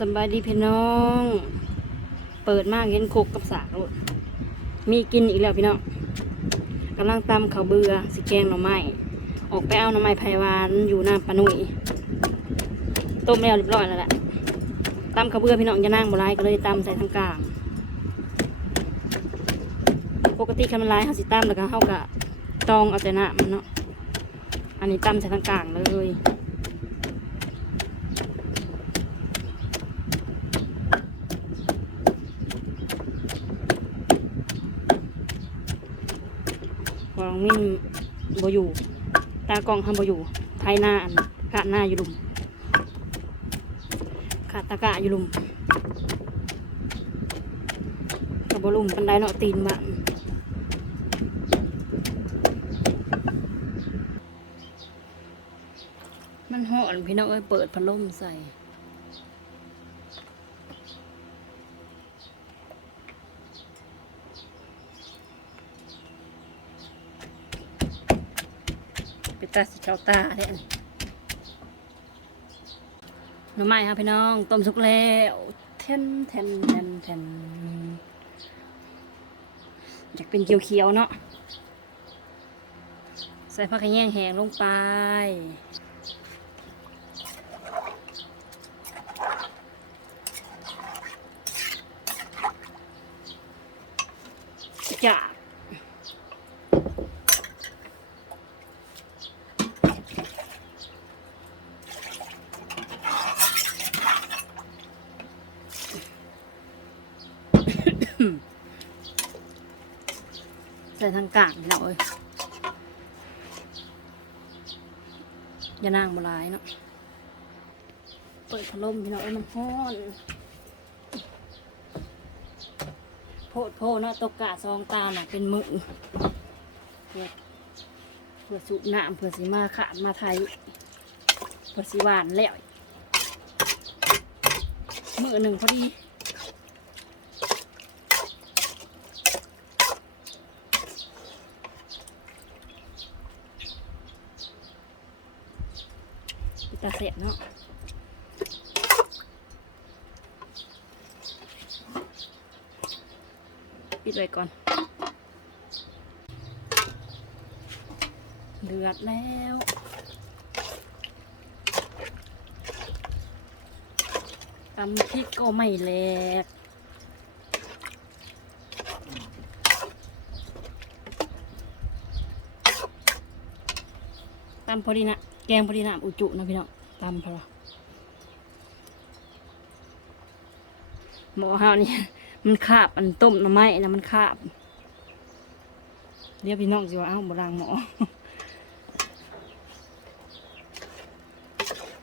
สบายดีพี่น้อง เปิดมากเห็นโคกกับสากโลดมีกินอีกแล้วพี่น้องกำลังตำข้าวเบือสิแกงหน่อไม้ ออกไปเอาหน่อไม้ไผ่หวานอยู่หน้าปานุ่ยต้มแล้วเรียบร้อยแล้วแหละตำข้าวเบือพี่น้องจะนั่งบลายก็เลยตำใส่ทางกลาง ปกติคันมันหลายเขาสิตำแล้วก็เขากะตองเอาแต่น้ำมันเนาะ อันนี้ตำใส่ทางกลางเลย วางมินบอยู่ตากล้องทำบอยู่ไทยหน้าอันกะหน้าอยู่ลุมขาดตะกะอยู่ลุมกับบลุมปันไดเนาะตีนบ้านมันหอนพี่น้องเอ้ยเปิดพัดลมใส่ ตาสิเจ้าตาเด่นหน่อไม้ครับพี่น้องต้มสุกแล้วเทนเทนเทนเทนอยากเป็นเขียวๆเนาะใส่ผักขะแยงแหงลงไปจ้า ส่ทางกลางพี่น้องเอ้ยอย่านั่งบลายเนาะเปิดพัดลมพี่น้องเอ้ยมันร้อนโพดโพเนาะตกกะซองตาน่ะเป็นมือเพื่อเพื่อสูบน้ำเพื่อสีมาขาดมาไทยเพื่อสีหวานแล้วมือหนึ่งพอดี ปิดตา เสียเนาะปิดไว้ก่อน เดือดแล้วตำพริกก็ไม่แหลกตำพอดีนะ แกงพอดีน้ำอุจุนะพี่น้อง ตำพอหมอเฮานี่มันคาบอันต้มน่อไม้นะมันคาบเรียกพี่น้องสิว่าเอ้าบรางหมอ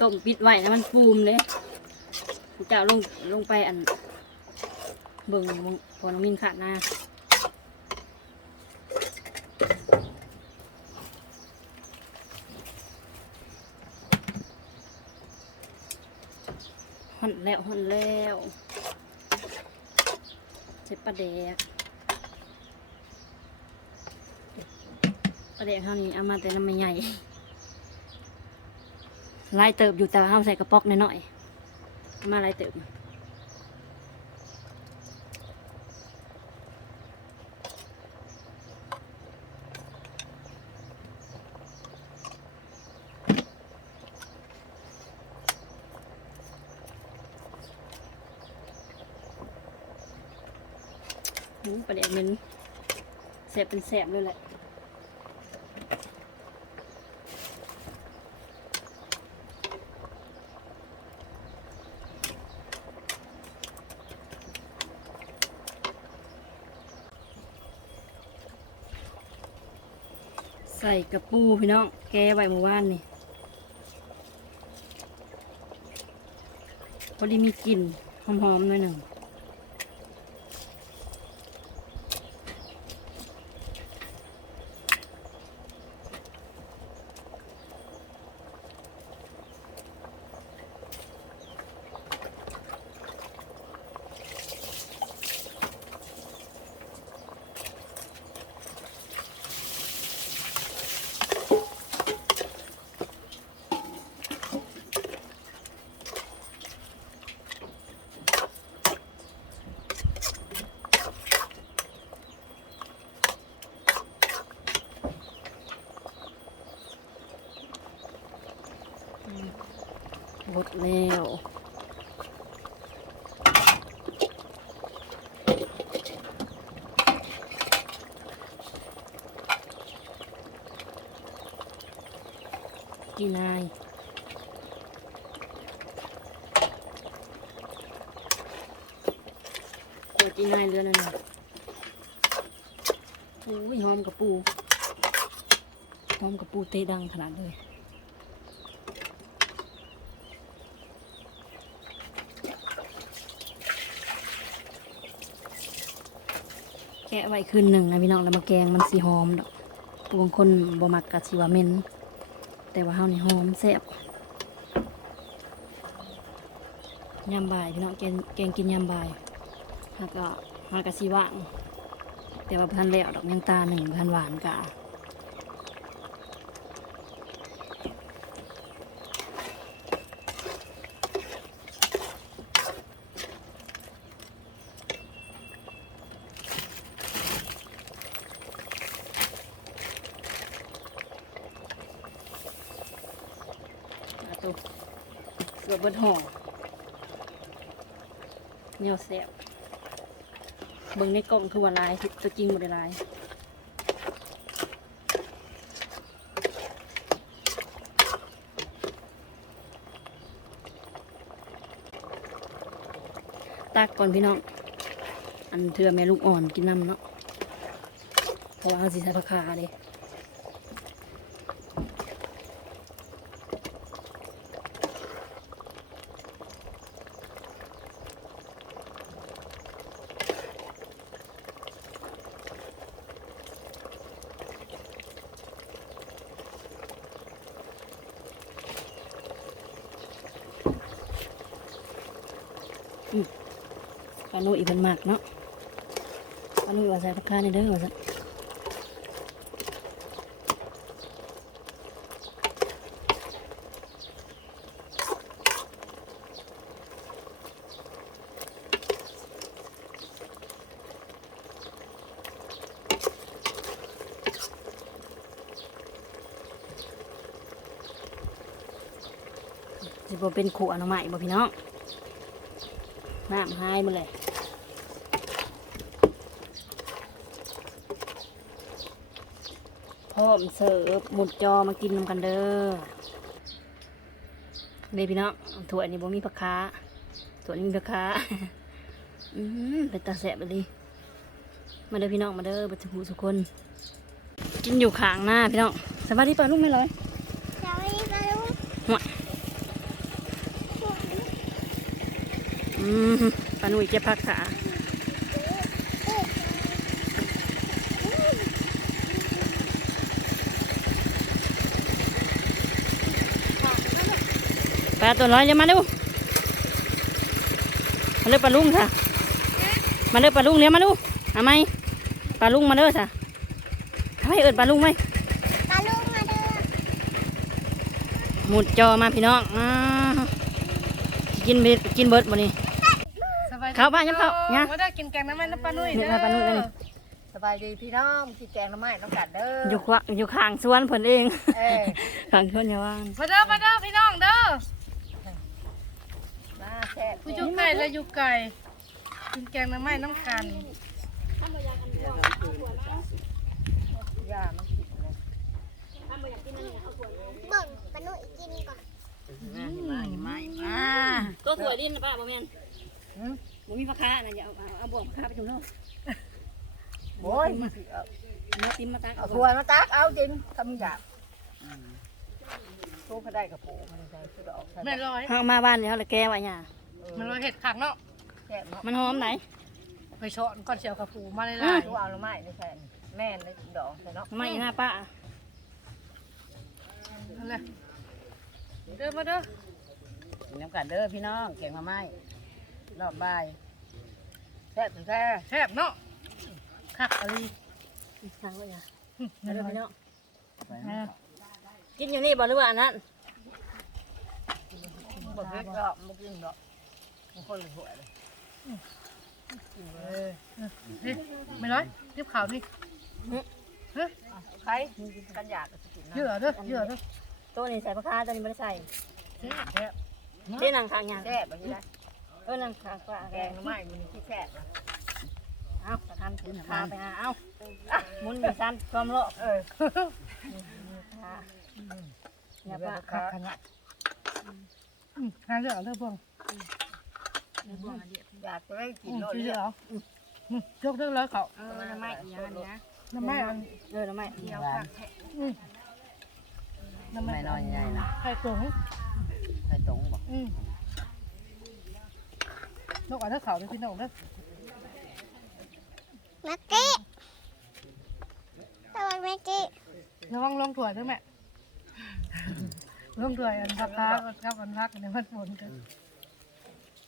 ต้มปิดไว้นะมันปูมเลยจ้าลงลงไปอัน เบิ่งมองพอน้องมินขาดหน้า แล้วห่อนแล้วใช้ปลาแดกปลาแดกเท่านี้เอามาแต่น้ำมันใหญ่ลายเติบอยู่แต่ห้าเอาใส่กระป๋อกน้อยๆเอามาลายเติบหูปลาแดกเหมัน แสบเป็นแสบเลยแหละใส่กระปูพี่น้อง แกไว้เมื่อวานนี่ พอดีมีกลิ่นหอมๆหน่อยหนึ่ง หมดแล้วกี่นายโคตรกี่นายเรือนั่นน่ะโอ้ยหอมกับปูหอมกับปูเตะดังขนาดเลย แกะไว้คืนหนึ่งนะพี่น้องแล้วมาแกงมันสีหอมดอกบางคนบ่มักกะสีว่าเหม็นแต่ว่าเฮานี่หอมแซ่บยามบ่ายพี่น้องแกงแกงกินยามบ่ายแล้วก็มากะสีว่างแต่ว่าพันแล้วดอกยังตาหนึ่งพันหวานกะอาตุ เกือบเบิดห่อเหนียวแซ่บเบิ่งในกล่องคือว่าลายตัวจริงบ่ได้ลายตักก่อนพี่น้อง อันเถื่อแม่ลูกอ่อนกินน้ำเนาะ เพราะว่าสิใส่ผักคาเด้ปลาโนอีกเป็นหมักเนาะปลาโนว่าใส่ผักคาในเด้อว่าซะสิบ่เป็นขู่อนามัยบ่พี่น้องน้ำหายหมดเลย พร้อมเสิร์ฟหมุดจอมากินนำกันเด้อเด้พี่น้องถั่วนี่บ่มีผักค้าถั่วนี่มีผักค้าอืมเป็นตาแสบเลยมาเด้อพี่น้องมาเด้อบัจหูสุกคน กินอยู่ข้างหน้าพี่น้องสวัสดีป่ะลูกไม่ร้อยสวัสดีปลาลุงหัวอืมปลาหนุ่ยเจ็บผักษา ปลาตัวน้อยเดี๋ยวมาดูมาเลือกปลาลุงค่ะ มาเลือกปลาลุงเลี้ยงมาดูเอาไหมปลาลุงมาเด้อค่ะทำไมเอิดปลาลุงไหมปลาลุงมาเด้อหมุดจอมาพี่น้องอ่าสิกินเบิดกินเบิดบ่นี่สบายดีเข้าบ้านยังเข้ายังมาได้กินแกงน้ำมันน้ำปลานุ่ยนี่เด้อมาปลาลุงเลยสบายดีพี่น้องกินแกงน้ำมันน้ำกัดเด้ออยู่ขวาอยู่ข้างสวนเพิ่นเองเอ้ยข้างสวนอย่าว่างมาเด้อมาเด้อพี่น้องเด้อมา แซ่บผู้อยู่ไก่และอยู่ไก่กินแกงน้ำมันน้ำกันย่ามากินเลยเบิ่งปลาหนุ่ยกินก่อนอ่าตัวถั่วดินนะป้าบ่แม่นบ่มีผักคะน่ะอย่าเอาเอาเอาบ่วงผักคะไปจุ่มเนาะโอ้ยเนื้อติ้มมาตักเอาถ้วยมาตักเอาจินทำอยากสู้เขาได้กับปูมันใส่ชุดออกแม่ร้อยเฮามาบ้านแล้วแล้วแกไว้หยัง มันร้อยเห็ดขักเนาะแซ่บเนาะมันหอมไหน ไปช้อนก่อนเชียวกับปูมาเลยอืล่ะมสู้เอาละไม้ไม่ใช่แม่นเลยดอกใช่เนาะไม่หน้าป้านั่นแหละเด้อมาเด้อกินน้ำกันเด้อพี่น้องเก่งมาไม้รอบบ่ายแซ่บแซ่บแซ่บเนาะคักอะไรสั่งไว้หยังนั่นเดี๋ยวเลพี่ยน้องไปกินอยู่นี่บ่หรือว่าอันนั้นบ่เผ็ดดอกบ่กินดอก มันคนละถ้วยเลยนี่ไม่ร้อยรีบข่าวนี่เฮ้ยใครกันอยากก็สิกินนะเยอะเด้อเยอะเด้อตัวนี้ใส่ผักคะตัวนี้บ่ได้ใส่แซ่บแซ่บได้นางขางยางแซ่บแบบนี้ได้เออนางขางฟ้าแกแกงงหน่อไม้มันที่แซ่บนะเอาประทานกินพาไปหาเอาหมุนอยู่สั้นความโลภเออค่ะออย่าย่าไปปะคักขนาดอืมหาเรื่องเอาเรื่ องพวงอยากจะได้กิอืนมโลดที่เลเรื่ยองเอาอืมยกเรื่องเลยเขาเออน้ำไม้อีหยังอันนี้นะน้ำไม้อันเออน้ำไม้เดียวหวาคันกแท้อืมน้ำไม้ไม่น้อยใหญ่นะไข่ตุ๋นเคยตรงบ่อืมนกเอาเรื่องเขาเลยพี่น้องเด้อแม็กกี้สวัสดีแม็กกี้ระวังลงถั่วด้วยแม่ลงถั่วอันพักค้ากับอันพักในมันฝนกัน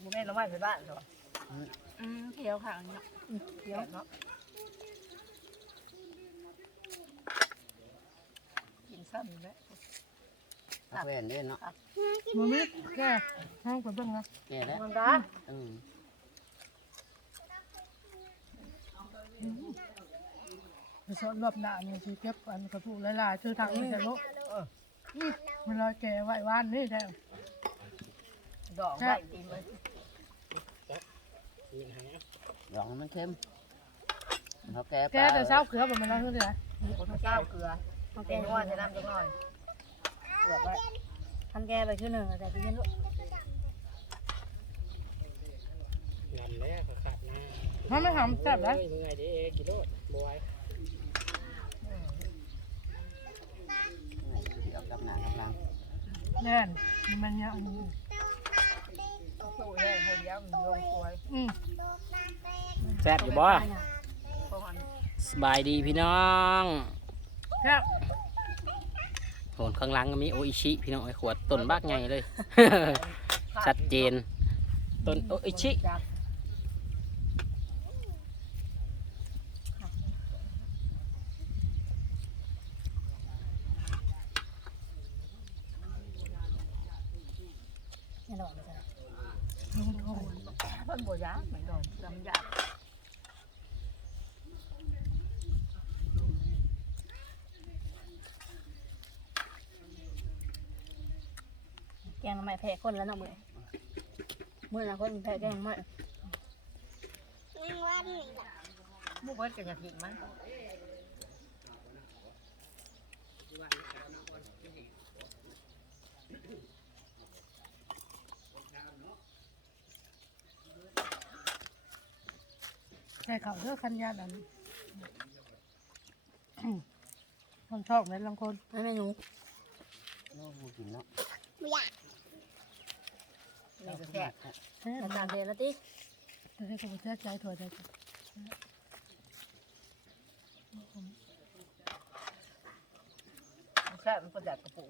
บุแม่หน่อไม้ไปบ้านเหรออืมเขียวขางเนาะเดี๋ยวเนาะกินซ้ำไหมตักเวนเด้เนาะมันไม่แก่ห้องไปเบิ่งนะแก่แล้วมันร้าอืมไปสอนรอบหน้าเนี่ยสิเก็บอันกระปุกหลายๆชื่อทางมันจะลบมันลอยแก่ไหววานนี่แท้ ดอกไม้ตีมันดอกมันเค็มเขาแก่แก่แต่เช้าเกลือบ่มันลอยเท่าไหร่ข้าวเจ้าเกลือเอาแกแกงงนวดใส่น้ำจังหน่อยเกลือไว้ทันแกไปขึ้นหนึ่งแต่ไปยืนลูกงานแล้วก็ขาดหน้ามันไม่ทำแซ่บแล้วเฮ้ยมึงไงเด้กิโลดบอยเดี๋ยวกับหน้ากำลังแน่นมันเนี่ยอัน นี้สู้แห้งให้เดี๋ยวมันลงสวยอืมแซ่บอยู่บ่เพราะมันสบายดีพี่น้องแซ่บโหนข้างหลังก็มีโออิชิพี่น้องไอ้ขวดต้นบักใหญ่เลย ชัดเจนต้นโออิชิ จาก นี่ดอกเลยจ้ะ ลงโทษ มันบัวยาเหมือนกันแต่มันยาก แกงน้ำไม้แพ้คนแล้วเนาะมือมือละคนแพ้แกงน้ำไม้แมงวันนี่ล่ะมุกเบิดกันจะผิดมั้งใส่เขาเลือกคันยาดันคนชอบไหมบางคนไม่เมนูโน้บูกินเนาะไม่อยาก นี่ก็แซ่บเฮ้ยอาจารย์เดแล้วติจะให้เขาไปเชื่อใจถั่วใจแซ่บมันก็จัดกระปู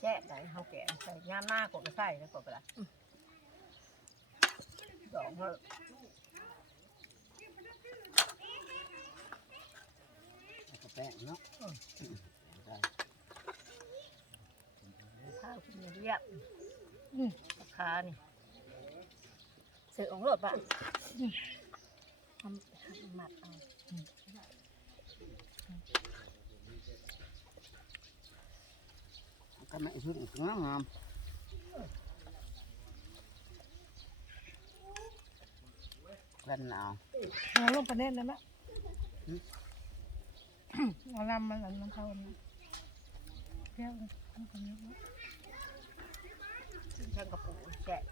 แซ่บไหนเขาแกะใส่ย่ามหน้ากดกระใส่แล้วกดกระดอกเขาแล้วก็แป้งเนาะ ข้าวกินเรียบราคานี่เสือของรถปะทำทำหมัดเอาก็ไม่พึ่งงามงามกันหนาวเราลงประเด็นแล้วไหมเอาลำมันอันน้ำเข้านะแก้วเลยน้ำคนนี้ ช่างกระปูแซ่บ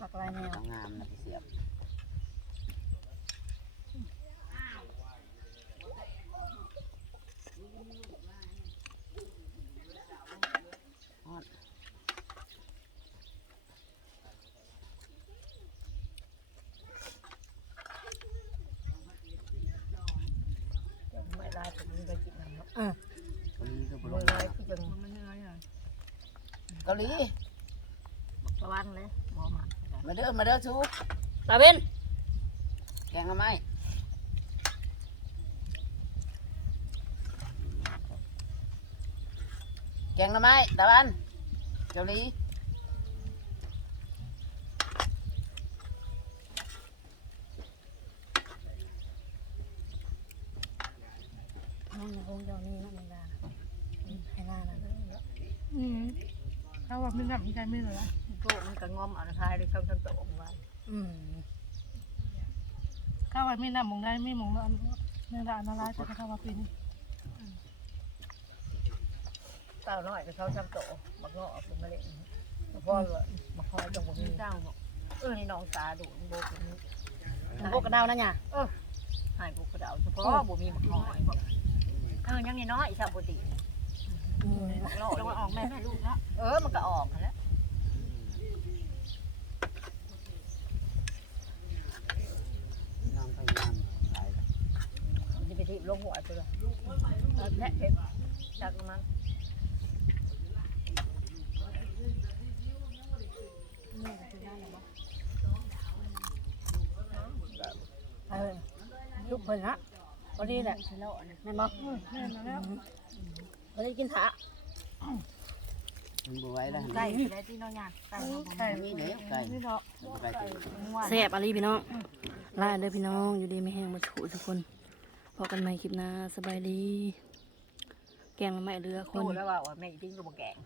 ผักลายแนวต้องงามนะพี่เสียบฮอด เดี๋ยวไม่ได้ผมมีไปกินน้ำเนาะ เกาหลีก็บ่ล เมื่อง ไรพี่จัง มันยังไงอะ เกาหลีประวันเลยหมอมามาเด้อมาเด้อชูตาเบนแกงเอาไหมแกงเอาไหมตะวันเกาหลีน้องอย่าคงจะเอานี่นะแมงดาให้หน้านั่นนะอืม ถ้าว่าไม่นับมีใจไม่เหลือพวกมันก็งอมเอาในท้ายเลยเขาทั้งโตะไว้อืมถ้าว่าไม่นับมองได้ไม่มองแล้วเนื้อดาอันตรายจะเข้ามาปีนี้เต้าน้อยก็เขาทั้งโตะบักเงาะเป็นมะเร็งพ่อเลยมาคอยจังบ่มีเจ้าบอกเออนี่น้องตาดูโบกนี้พวกกระเดานะเนี่ยหายบุกกระเดาเฉพาะบ่มีบักน้อยบอกเออยังน้อยชาวปกติ อืมบักโลแล้วมันออกแม่แม่ลูกเนาะเออมันก็ออกแล้วน้องพยายามหลายมันจะไปที่ลงหัวตัวแทะเห็ดจากมันเออลูกเพิ่นฮะพอดีแหละแม่นบ่แม่นแล้ว พอดีกินถะมันบไหว้แล้วไก่ได้ที่น้อยยางไก่ไก่มีเดี๋ยวไก่นี่เนาะไก่ตัวแซ่บอะไรพี่น้องลาเด้อพี่น้อง อยู่ดีไม่แห้งมาถูทุกคนพอกันใหม่คลิปหน้าสบายดี แกงมาใหม่เรือคตู้นแล้วว่าแม่ดิ้งกับแกง